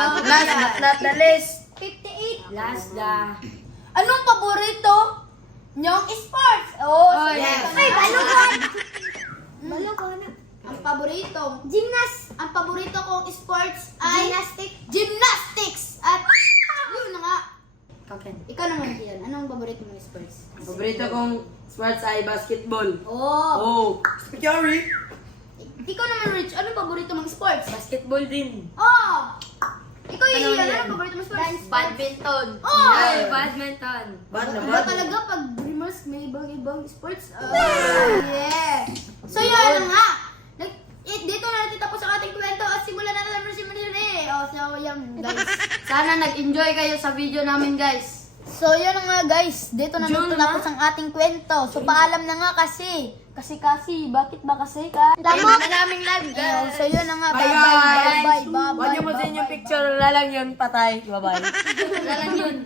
Last but not the least. 58. Last the... Anong paborito niyong sports? Oh, yes. Ay, balugan. Balugan. Ang paborito. Gymnast. Ang paborito kong sports ay Gymnastic. gymnastics. At yun na nga. Kaken. Ikaw naman diyan. Anong paborito mong sports? Ang paborito kong sports ay basketball. Oh. Oh. Sorry. Ikaw naman, Rich. Anong paborito mong sports? Basketball din. Oh. Ikaw Ano Ian. yan? Anong paborito mong sports? Badminton. Oh. Ay, badminton. Iba talaga pag dreamers may ibang sports. Yeah. So yun nga. Dito na natin tapos ang ating kwento at simulan natin ang simulan eh. Oh, so yan guys. Sana nag-enjoy kayo sa video namin, guys. So yun na nga guys. Dito na natin tapos ang ating kwento. So paalam na nga kasi. Kasi, bakit ba kasi ka? Tama na naming live, Oh, guys. so yun na nga. Bye, Bye guys. bye. Bye bye. Huwag niyo mo sa inyong picture. Wala lang yun. Patay. Bye-bye. Wala lang yun.